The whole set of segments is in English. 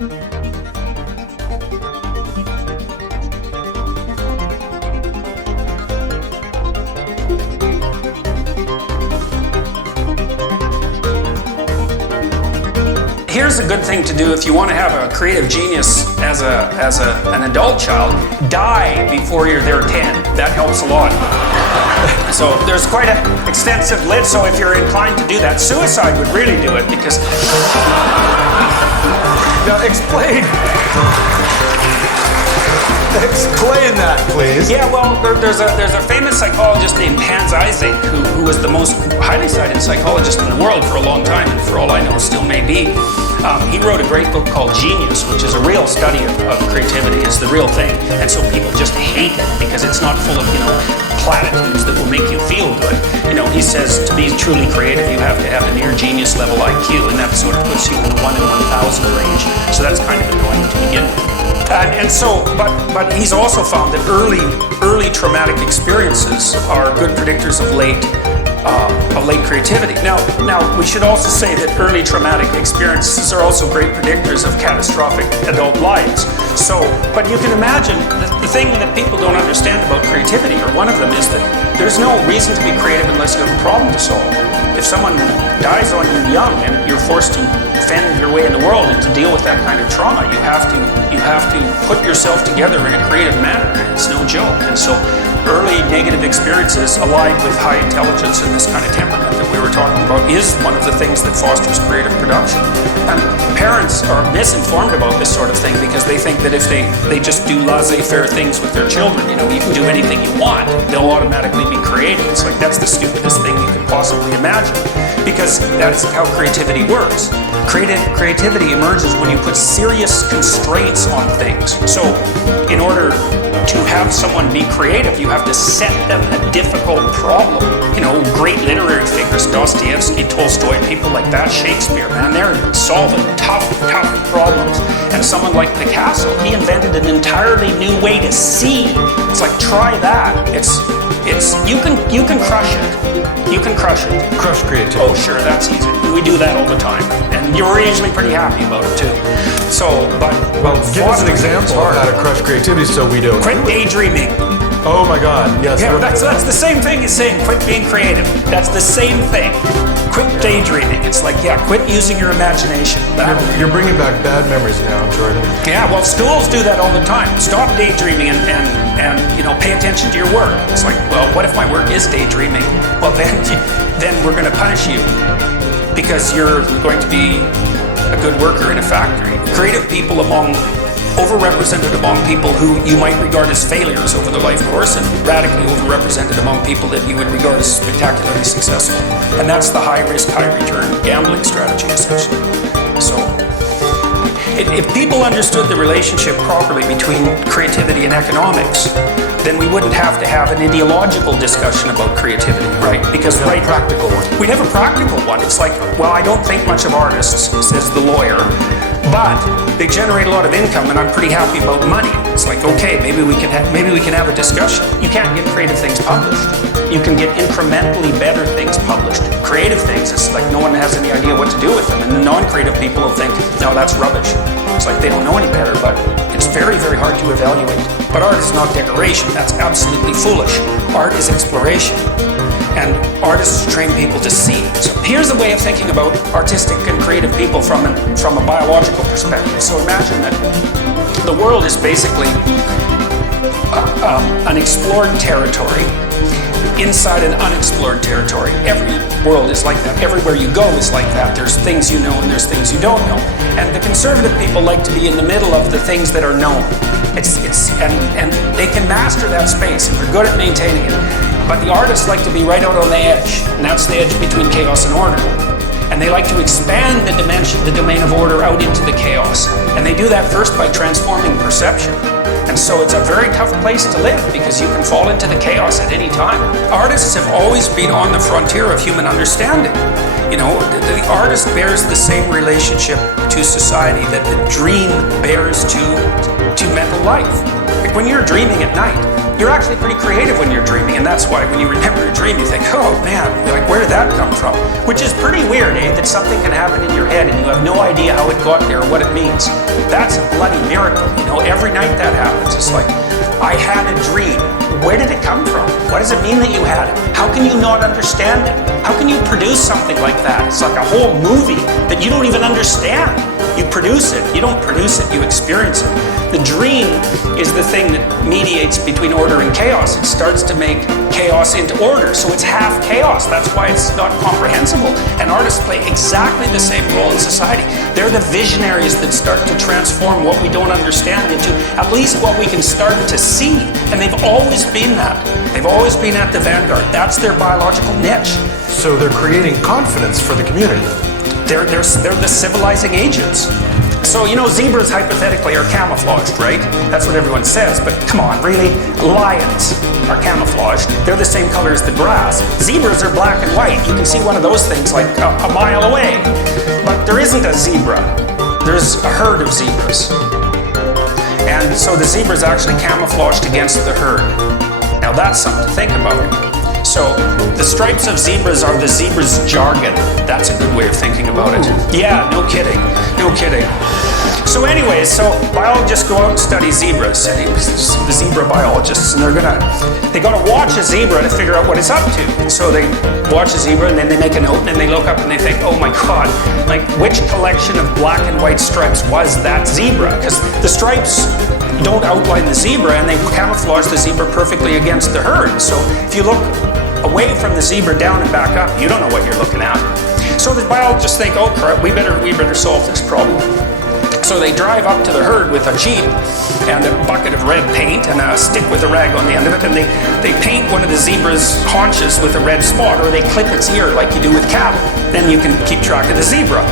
Here's a good thing to do if you want to have a creative genius as an adult child. Die before they're 10. That helps a lot. So there's quite an extensive list. So if you're inclined to do that, suicide would really do it because. Now explain. Explain that, please. Yeah, well, there's a famous psychologist named Hans Eysenck who was the most highly cited psychologist in the world for a long time, and for all I know, still may be. He wrote a great book called Genius, which is a real study of creativity. It's the real thing, and so people just hate it because it's not full of platitudes that will make you feel good. He says to be truly creative, you have to have a near genius level IQ, and that sort of puts you in the 1 in 1,000 range. So that's kind of annoying to begin with. But he's also found that early traumatic experiences are good predictors of late creativity. Now we should also say that early traumatic experiences are also great predictors of catastrophic adult lives. But you can imagine the thing that people don't understand about creativity, or one of them, is that there's no reason to be creative unless you have a problem to solve. If someone dies on you young and you're forced to fend your way in the world and to deal with that kind of trauma, you have to put yourself together in a creative manner, and it's no joke. And so early negative experiences allied with high intelligence and this kind of temperament that we were talking about is one of the things that fosters creative production. And parents are misinformed about this sort of thing because they think that if they just do laissez-faire things with their children, you can do anything you want, they'll automatically be creative. It's like, that's the stupidest thing you can possibly imagine, because that's how creativity works. Creativity emerges when you put serious constraints on things. So in order to have someone be creative, you have to set them a difficult problem. Great literary figures, Dostoevsky, Tolstoy, people like that, Shakespeare, man, they're solving tough problems. And someone like Picasso, he invented an entirely new way to see. It's like, try that. You can crush it. You can crush it. Crush creativity. Oh, sure, that's easy. We do that all the time. And you're usually pretty happy about it too. Give us an example of how to crush creativity so we don't. Quit daydreaming. Oh my God, yes. Yeah, that's the same thing as saying quit being creative. That's the same thing. Quit daydreaming. It's like, quit using your imagination. You're bringing back bad memories now, Jordan. Yeah, well, schools do that all the time. Stop daydreaming and pay attention to your work. It's like, well, what if my work is daydreaming? Well, then we're going to punish you because you're going to be a good worker in a factory. Creative people overrepresented among people who you might regard as failures over their life course, and radically overrepresented among people that you would regard as spectacularly successful. And that's the high risk, high return gambling strategy, essentially. So if people understood the relationship properly between creativity and economics, then we wouldn't have to have an ideological discussion about creativity, right? Because practical one. We'd have a practical one. It's like, well, I don't think much of artists, says the lawyer, but they generate a lot of income, and I'm pretty happy about money. It's like, okay, maybe we can have a discussion. You can't get creative things published. You can get incrementally better things published. Creative things, it's like no one has any idea what to do with them, and the non-creative people will think, no, that's rubbish. It's like they don't know any better, but it's very, very hard to evaluate. But art is not decoration. That's absolutely foolish. Art is exploration. And artists train people to see. So here's a way of thinking about artistic and creative people from a biological perspective. So imagine that the world is basically an explored territory inside an unexplored territory. Every world is like that. Everywhere you go is like that. There's things you know and there's things you don't know. And the conservative people like to be in the middle of the things that are known. And they can master that space, and they're good at maintaining it. But the artists like to be right out on the edge, and that's the edge between chaos and order. And they like to expand the domain of order out into the chaos. And they do that first by transforming perception. And so it's a very tough place to live because you can fall into the chaos at any time. Artists have always been on the frontier of human understanding. The artist bears the same relationship to society that the dream bears to mental life. Like when you're dreaming at night, you're actually pretty creative when you're dreaming, and that's why when you remember a dream, you think, oh man, like where did that come from? Which is pretty weird, eh? That something can happen in your head and you have no idea how it got there or what it means. That's a bloody miracle, you know? Every night that happens. It's like, I had a dream. Where did it come from? What does it mean that you had it? How can you not understand it? How can you produce something like that? It's like a whole movie that you don't even understand. You produce it. You don't produce it, you experience it. The dream is the thing that mediates between order and chaos. It starts to make chaos into order. So it's half chaos. That's why it's not comprehensible. And artists play exactly the same role in society. They're the visionaries that start to transform what we don't understand into at least what we can start to see. And they've always been that. They've always been at the vanguard. That's their biological niche. So they're creating confidence for the community. They're the civilizing agents. So, you know, zebras hypothetically are camouflaged, right? That's what everyone says, but come on, really? Lions are camouflaged. They're the same color as the grass. Zebras are black and white. You can see one of those things like a mile away. But there isn't a zebra. There's a herd of zebras. And so the zebra is actually camouflaged against the herd. Now that's something to think about. So the stripes of zebras are the zebra's jargon. That's a good way of thinking about it. Yeah, no kidding. No kidding. So anyways, so biologists go out and study zebras, the zebra biologists, and they gotta watch a zebra to figure out what it's up to. So they watch a zebra and then they make a note and then they look up and they think, oh my God, like which collection of black and white stripes was that zebra? Because the stripes don't outline the zebra and they camouflage the zebra perfectly against the herd. So if you look away from the zebra down and back up, you don't know what you're looking at. So the biologists think, oh crap, we better solve this problem. So they drive up to the herd with a jeep and a bucket of red paint and a stick with a rag on the end of it, and they paint one of the zebra's haunches with a red spot, or they clip its ear like you do with cattle. Then you can keep track of the zebra.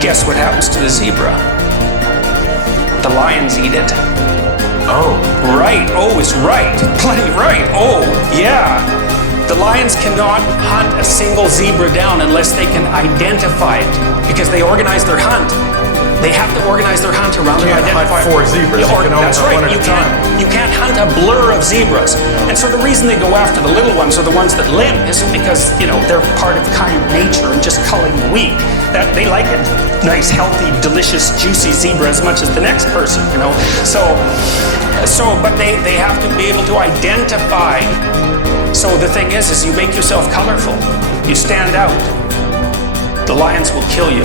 Guess what happens to the zebra? The lions eat it. Oh. Right. Oh, it's right. Bloody right. Oh, yeah. The lions cannot hunt a single zebra down unless they can identify it, because they organize their hunt. They have to organize their hunt around and identify. You can't hunt 4 zebras. You can only that's hunt right. one at a time. You can't hunt a blur of zebras. And so the reason they go after the little ones or the ones that limp isn't because, you know, they're part of kind nature and just culling the weak. That they like a nice, healthy, delicious, juicy zebra as much as the next person, you know. But they have to be able to identify. So the thing is you make yourself colorful. You stand out. The lions will kill you.